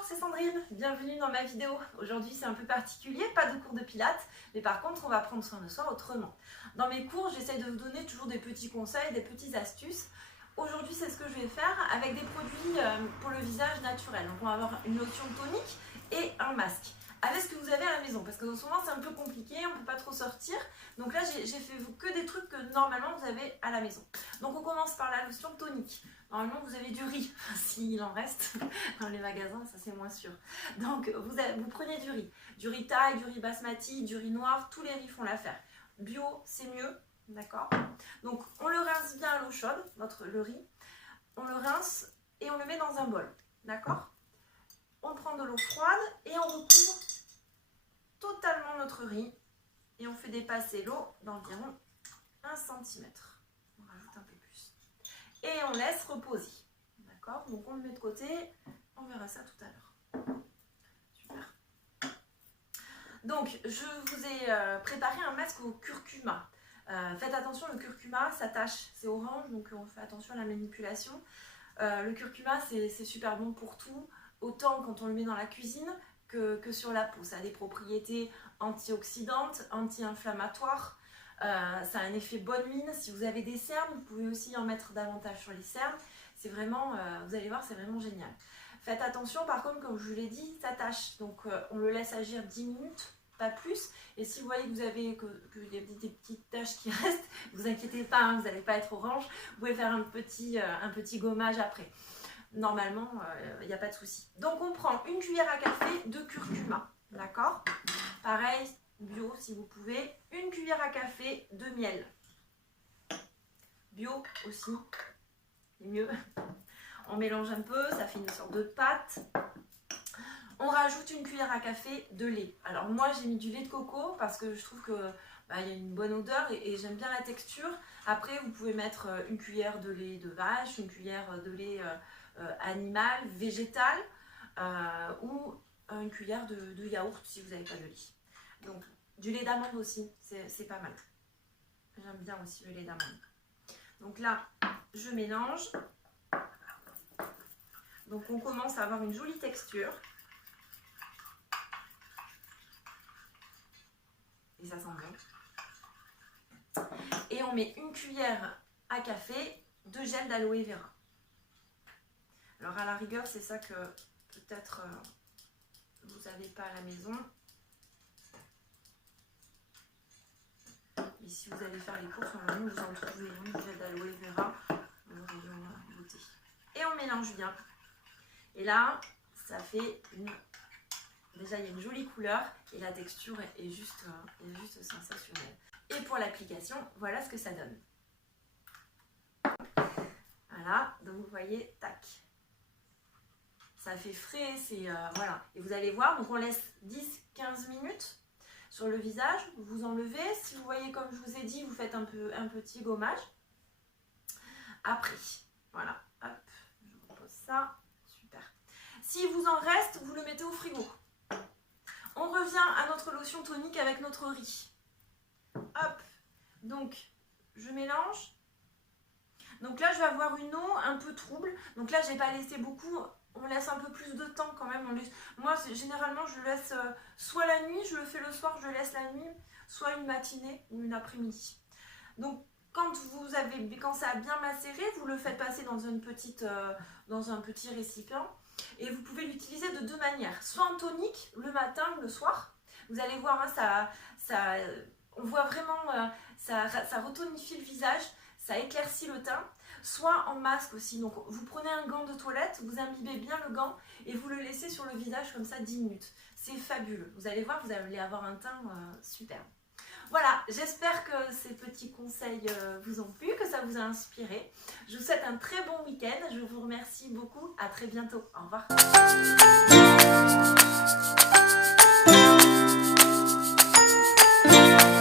Bonjour, c'est Sandrine, bienvenue dans ma vidéo. Aujourd'hui c'est un peu particulier, pas de cours de pilates, mais par contre on va prendre soin de soi autrement. Dans mes cours, j'essaie de vous donner toujours des petits conseils, des petites astuces. Aujourd'hui c'est ce que je vais faire avec des produits pour le visage naturel. Donc on va avoir une lotion tonique et un masque. Avec ce que vous avez à la maison, parce que souvent c'est un peu compliqué, on ne peut pas trop sortir. Donc là j'ai fait que des trucs que normalement vous avez à la maison. Donc on commence par la lotion tonique. Normalement vous avez du riz, s'il en reste dans les magasins, ça c'est moins sûr. Donc vous prenez du riz thaï, du riz basmati, du riz noir, tous les riz font l'affaire. Bio c'est mieux, d'accord? Donc on le rince bien à l'eau chaude, le riz. On le rince et on le met dans un bol, d'accord? On prend de l'eau froide et on recouvre totalement notre riz et on fait dépasser l'eau d'environ 1 cm. On rajoute un peu plus. Et on laisse reposer. D'accord? Donc on le met de côté. On verra ça tout à l'heure. Super. Donc je vous ai préparé un masque au curcuma. Faites attention, le curcuma ça tâche. C'est orange, donc on fait attention à la manipulation. Le curcuma c'est super bon pour tout. Autant quand on le met dans la cuisine que sur la peau. Ça a des propriétés antioxydantes, anti-inflammatoires. Ça a un effet bonne mine. Si vous avez des cernes, vous pouvez aussi en mettre davantage sur les cernes. C'est vraiment, vous allez voir, c'est vraiment génial. Faites attention, par contre, comme je vous l'ai dit, ça tâche. Donc on le laisse agir 10 minutes, pas plus. Et si vous voyez que vous avez des petites taches qui restent, vous inquiétez pas, hein, vous n'allez pas être orange. Vous pouvez faire un petit gommage après. Normalement, il n'y a pas de souci. Donc on prend une cuillère à café de curcuma, d'accord? Pareil, bio si vous pouvez. Une cuillère à café de miel. Bio aussi, c'est mieux. On mélange un peu, ça fait une sorte de pâte. On rajoute une cuillère à café de lait. Alors moi j'ai mis du lait de coco parce que je trouve que il y a une bonne odeur et j'aime bien la texture. Après vous pouvez mettre une cuillère de lait de vache, une cuillère de lait animal, végétal ou une cuillère de yaourt si vous n'avez pas de lait. Donc du lait d'amande aussi, c'est pas mal. J'aime bien aussi le lait d'amande. Donc là, je mélange. Donc on commence à avoir une jolie texture. Et ça sent bon. Et on met une cuillère à café de gel d'aloe vera. Alors à la rigueur, c'est ça que peut-être vous n'avez pas à la maison. Et si vous allez faire les courses, normalement vous en trouvez du gel d'aloe vera dans le rayon beauté. Et on mélange bien. Et là, ça fait déjà il y a une jolie couleur et la texture est juste sensationnelle. Et pour l'application, voilà ce que ça donne. Voilà, donc vous voyez, tac. Ça fait frais, c'est voilà. Et vous allez voir, donc on laisse 10-15 minutes sur le visage. Vous enlevez. Si vous voyez, comme je vous ai dit, vous faites un petit gommage. Après, voilà, hop, je repose ça. Super. Si vous en reste, vous le mettez au frigo. On revient à notre lotion tonique avec notre riz. Hop, donc je mélange. Donc là, je vais avoir une eau un peu trouble. Donc là, je n'ai pas laissé beaucoup. On laisse un peu plus de temps quand même. Moi, généralement, je le laisse soit la nuit, je le fais le soir, je le laisse la nuit, soit une matinée ou une après-midi. Donc, quand ça a bien macéré, vous le faites passer dans un petit récipient. Et vous pouvez l'utiliser de deux manières. Soit en tonique, le matin, le soir. Vous allez voir, hein, on voit vraiment, ça retonifie le visage, ça éclaircit le teint. Soit en masque aussi. Donc vous prenez un gant de toilette, vous imbibez bien le gant et vous le laissez sur le visage comme ça 10 minutes. C'est fabuleux. Vous allez voir, vous allez avoir un teint superbe. Voilà, j'espère que ces petits conseils vous ont plu, que ça vous a inspiré. Je vous souhaite un très bon week-end. Je vous remercie beaucoup. À très bientôt. Au revoir.